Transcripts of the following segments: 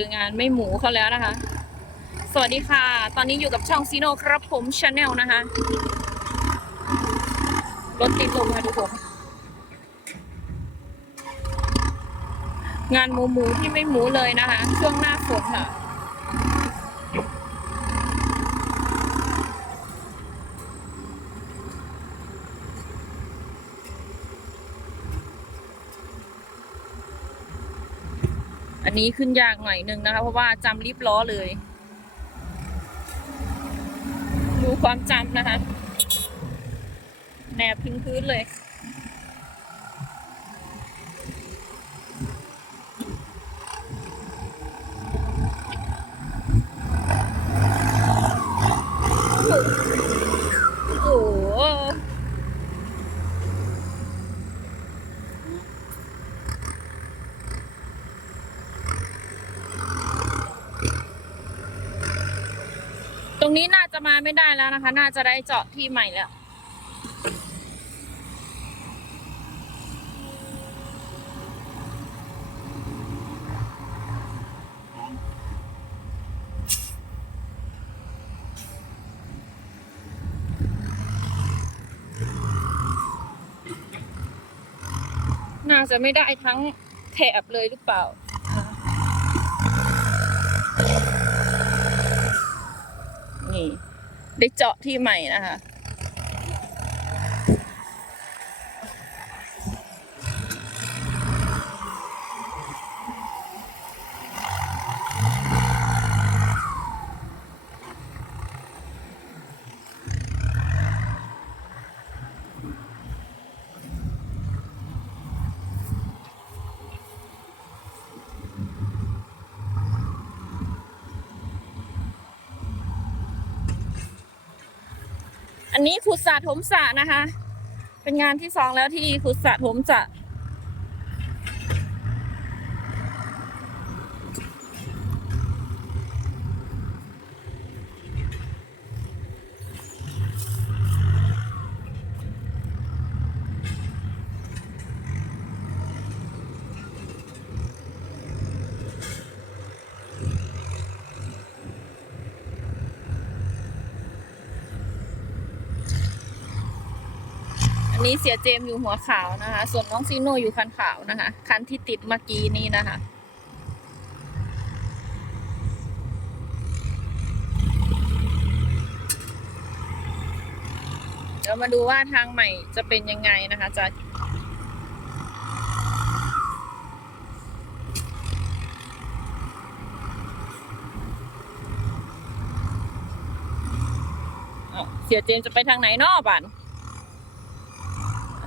องานไม่หมูเขาแล้วนะคะ สวัสดีค่ะ ตอนนี้อยู่กับช่องซีโนครับผมชาแนลนะคะ รถติดลมค่ะทุกคน งานหมูหมูที่ไม่หมูเลยนะคะ ช่วงหน้าฝนค่ะ อันนี้ขึ้นยากหน่อยนึงนะคะ เพราะว่าจำลิฟต์ล้อเลย ดูความจำนะคะ แนบพิงพื้นเลย โอ้โห ต รงนี้น่าจะมาไม่ได้แล้วนะคะ น่าจะได้เจาะที่ใหม่แล้ว น่าจะไม่ได้ทั้งแถบเลยหรือเปล่า นี่ ได้เจาะที่ใหม่นะคะ อันนี้ขุดสระถมสระนะคะ เป็นงานที่สองแล้วที่ขุดสระถมสระ นี้เสียเจมอยู่หัวขาวนะคะ ส่วนน้องซีโนอยู่คันขาวนะคะ คันที่ติดเมื่อกี้นี้นะคะเดี๋ยวมาดูว่าทางใหม่จะเป็นยังไงนะคะจะเสียเจมจะไปทางไหนเนอบัน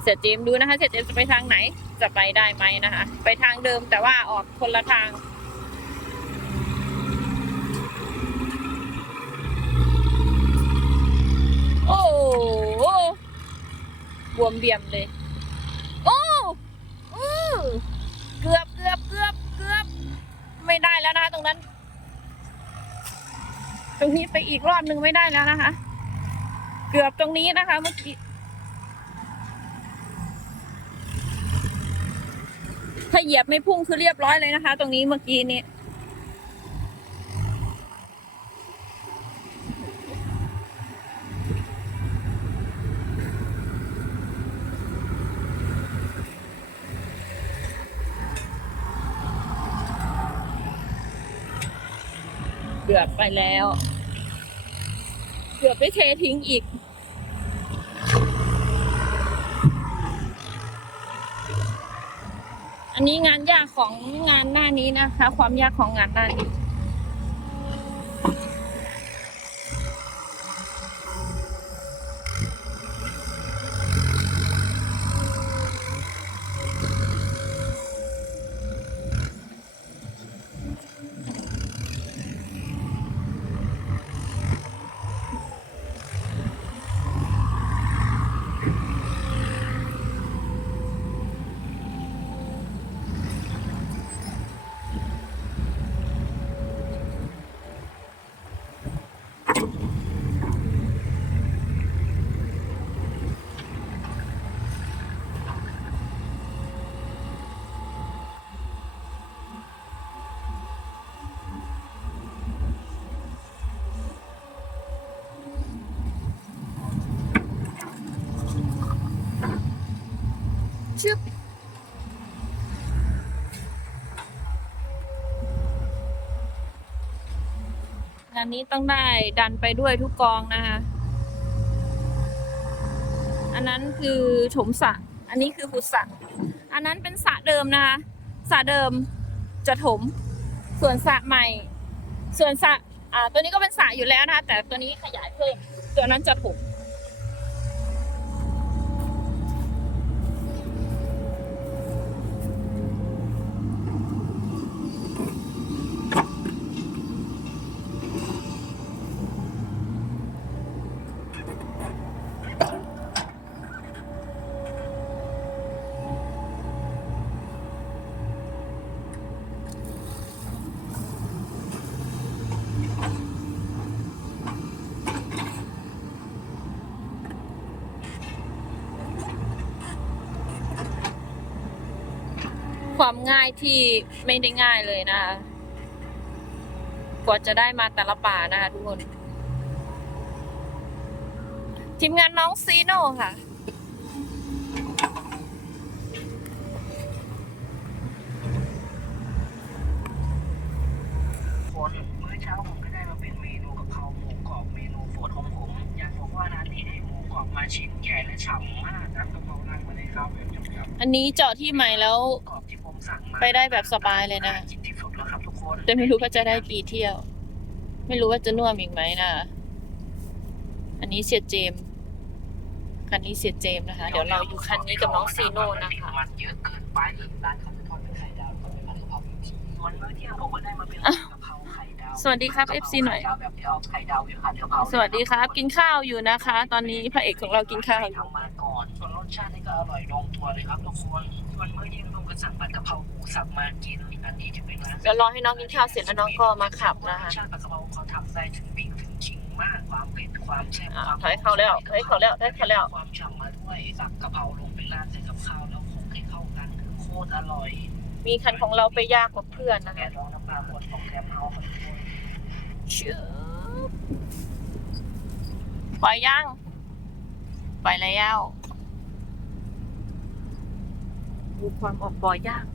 สียเจมดูนะคะเสียเจมจะไปทางไหนจะไปได้ไหมนะคะ ไปทางเดิมแต่ว่าออกคนละทางโอ้โหบวมเบียมเลย โอ้อือเกือบเกือบเกือบเกือบ ไม่ได้แล้วนะคะตรงนั้น ตรงนี้ไปอีกรอบนึงไม่ได้แล้วนะคะ เกือบตรงนี้นะคะเมื่อกี้ ถ้าเหยียบไม่พุ่งคือเรียบร้อยเลยนะคะ ตรงนี้เมื่อกี้นี้เกือบไปแล้ว เกือบไปเททิ้งอีก อันนี้งานยากของงานหน้านี้นะคะ ความยากของงานหน้านี้ ชึบงานนี้ต้องได้ดันไปด้วยทุกกองนะคะ อันนั้นคือโถมสระอันนี้คือขุดสระอันนั้นเป็นสระเดิมนะคะสระเดิมจะถม ส่วนสระใหม่ ส่วนสระอ่าตัวนี้ก็เป็นสระอยู่แล้วนะคะแต่ตัวนี้ขยายเพิ่มตัวนั้นจะถม ความง่ายที่ไม่ได้ง่ายเลยนะคะกว่าจะได้มาแต่ละป่านะคะทุกคน ทีมงานน้องซีโน่ค่ะคนมื้อเช้าผมก็ได้มาเป็นเมนูกะเพราหมูกรอบเมนูโปรดของผมอยากบอกว่าร้านนี้ให้หมูกรอบมาชิ้นใหญ่และฉ่ำมากน้ำกะเพรานั่งมาเลยครับแบบจับอันนี้เจาะที่ใหม่แล้ว ไปได้แบบสบายเลยนะกินที่สุดแล้วครับทุกคนแต่ไม่รู้ว่าจะได้กี่เที่ยว ไม่รู้ว่าจะน่วมอีกไหมนะ อันนี้เสียเจมส์คันนี้เสียเจมส์นะคะ เดี๋ยวเราอยู่คันนี้กับน้องซีโน่นะคะมันเยอะเกินไปร้านเขาจะทอดเป็นไข่ดาวก็เป็นมันกะเพราทีส่วนมื้อเที่ยงผมก็ได้มาเป็นอะกะเพราไข่ดาวสวัสดีครับ FC หน่อยไข่ดาวแบบที่เอาไข่ดาวอยู่ค่ะเดี๋ยวเอาสวัสดีครับ กินข้าวอยู่นะคะ ตอนนี้พระเอกของเรากินข้าวอยู่ทำมาก่อนส่วนรสชาตินี่ก็อร่อยลงตัวเลยครับทุกคนส่วนมื้อเย็นผมก็ สั่งผัดกะเพราหมูสับมากินอันนี้จะเป็นร้านเดี๋ยวรอให้น้องกินข้าวเสร็จแล้วน้องก็มาขับนะคะรสชาติผัดกะเพราเขาทำได้ถึงบิ๊กถึงขิงมากความเผ็ดความแซ่บอ่าความถอยเข้าแล้วถอยเข้าแล้วถอยเข้าแล้วความฉ่ำมาด้วยสับกะเพราลงไปราดใส่กับข้าวแล้วคลุกให้เข้ากันคือโคตรอร่อย มีคันของเราไปยากกว่าเพื่อนนะแกคะลองน้ำปลาหมดของแกมเฮาคนทุกคนชื่อปล่อยย่างไปแล้ว ดูความออกปล่อยย่าง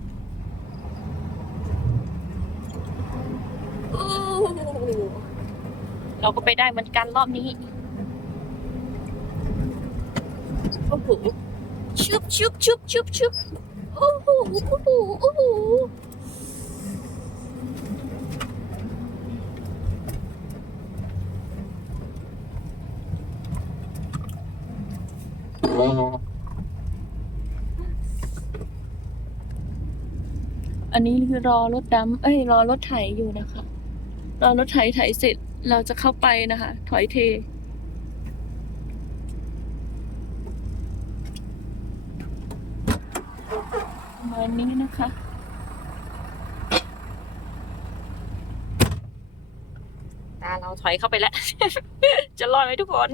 อู้เราก็ไปได้เหมือนกันรอบนี้โอ้โหชุบชุบชุบชุบชุบโอ้โหโอ้โหโอ้โห อันนี้คือรอรถดำเอ้ย รอรถไถอยู่นะคะ รอรถไถไถเสร็จเราจะเข้าไปนะคะ ถอยเท ประมาณนี้นะคะตาเราถอยเข้าไปแล้ว จะรอดไหมทุกคน